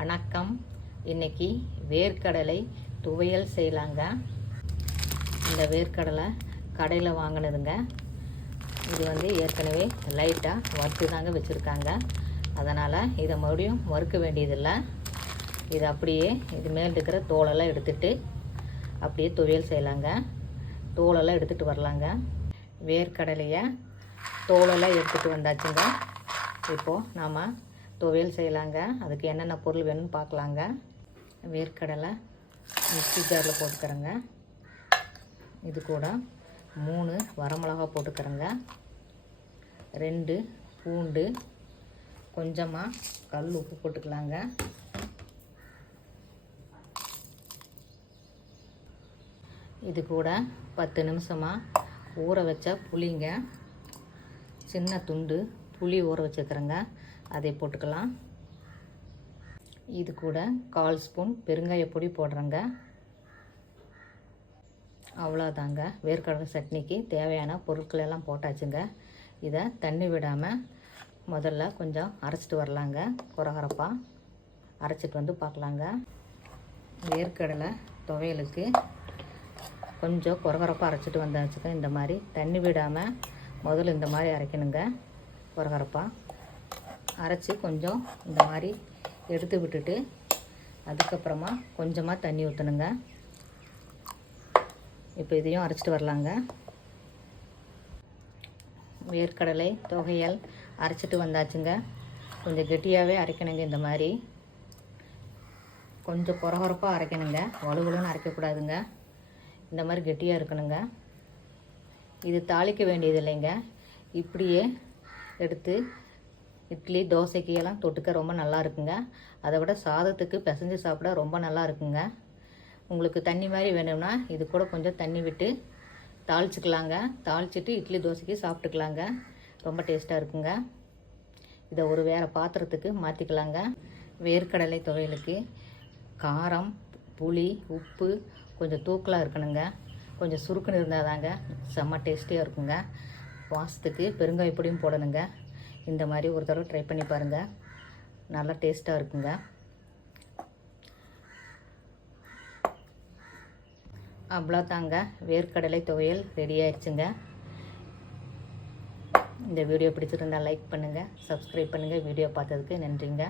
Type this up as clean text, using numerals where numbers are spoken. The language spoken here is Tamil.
வணக்கம். இன்றைக்கி வேர்க்கடலை துவையல் செய்யலாங்க. இந்த வேர்க்கடலை கடையில் வாங்கினதுங்க. இது ஏற்கனவே லைட்டாக வறுத்து தாங்க வச்சுருக்காங்க. அதனால் இதை மறுபடியும் வறுக்க வேண்டியதில்லை. இது அப்படியே இது மேல் இருக்கிற தோலெல்லாம் எடுத்துகிட்டு அப்படியே துவையல் செய்யலாங்க. தோலெல்லாம் எடுத்துகிட்டு வரலாங்க. வேர்க்கடலையை தோலெல்லாம் எடுத்துகிட்டு வந்தாச்சுங்க. இப்போது நாம் துவையல் செய்யலாங்க. அதுக்கு என்னென்ன பொருள் வேணும்னு பார்க்கலாங்க. வேர்க்கடலை மிக்ஸி ஜாரில் போட்டுக்கிறேங்க. இது கூட 3 வரமிளகா போட்டுக்கிறேங்க. 2 பூண்டு, கொஞ்சமாக கல் உப்பு போட்டுக்கலாங்க. இது கூட 10 நிமிஷமாக ஊற வச்ச புளிங்க, சின்ன துண்டு புளி ஊற வச்சுக்கிறேங்க. அதை போட்டுக்கலாம். இது கூட 1/4 ஸ்பூன் பெருங்காய பொடி போடுறேங்க. அவ்வளோதாங்க. வேர்க்கடலை சட்னிக்கு தேவையான பொருட்கள் எல்லாம் போட்டாச்சுங்க. இதை தண்ணி விடாமல் முதல்ல கொஞ்சம் அரைச்சிட்டு வரலாங்க. கொரகரப்பாக அரைச்சிட்டு வந்து பார்க்கலாங்க. வேர்க்கடலை துவையலுக்கு கொஞ்சம் கொரகரப்பாக அரைச்சிட்டு வந்தாச்சுங்க. இந்த மாதிரி தண்ணி விடாமல் முதல்ல இந்த மாதிரி அரைக்கணுங்க. கொரகரப்பாக அரைச்சி கொஞ்சம் இந்த மாதிரி எடுத்து விட்டுட்டு அதுக்கப்புறமா கொஞ்சமாக தண்ணி ஊற்றணுங்க. இப்போ இதையும் அரைச்சிட்டு வரலாங்க. வேர்க்கடலை துவையல் அரைச்சிட்டு வந்தாச்சுங்க. கொஞ்சம் கெட்டியாகவே அரைக்கணுங்க. இந்த மாதிரி கொஞ்சம் கொரகொரப்பாக அரைக்கணுங்க. வலுவலுன்னு அரைக்கக்கூடாதுங்க. இந்த மாதிரி கெட்டியாக இருக்கணுங்க. இது தாளிக்க வேண்டியது இல்லைங்க. இப்படியே எடுத்து இட்லி தோசைக்கு எல்லாம் தொட்டுக்க ரொம்ப நல்லா இருக்குங்க. அதை விட சாதத்துக்கு பிசைஞ்சு சாப்பிட ரொம்ப நல்லா இருக்குங்க. உங்களுக்கு தண்ணி மாதிரி வேணும்னா இது கூட கொஞ்சம் தண்ணி விட்டு தாளிச்சிக்கலாங்க. தாளிச்சிட்டு இட்லி தோசைக்கு சாப்பிட்டுக்கலாங்க. ரொம்ப டேஸ்ட்டாக இருக்குங்க. இதை ஒரு வேறு பாத்திரத்துக்கு மாற்றிக்கலாங்க. வேர்க்கடலை துவையலுக்கு காரம், புளி, உப்பு கொஞ்சம் தூக்கலாக இருக்கணுங்க. கொஞ்சம் சுருக்குன்னு இருந்தால் தாங்க செம்ம டேஸ்டியாக இருக்குங்க. வாசத்துக்கு பெருங்காய பொடியும் போடணுங்க. இந்த மாதிரி ஒரு தடவை ட்ரை பண்ணி பாருங்கள். நல்லா டேஸ்ட்டாக இருக்குங்க. அவ்வளோதாங்க. வேர்க்கடலை துவையல் ரெடி ஆயிடுச்சுங்க. இந்த வீடியோ பிடிச்சிருந்தால் லைக் பண்ணுங்கள், சப்ஸ்கிரைப் பண்ணுங்கள். வீடியோ பார்த்ததுக்கு நன்றிங்க.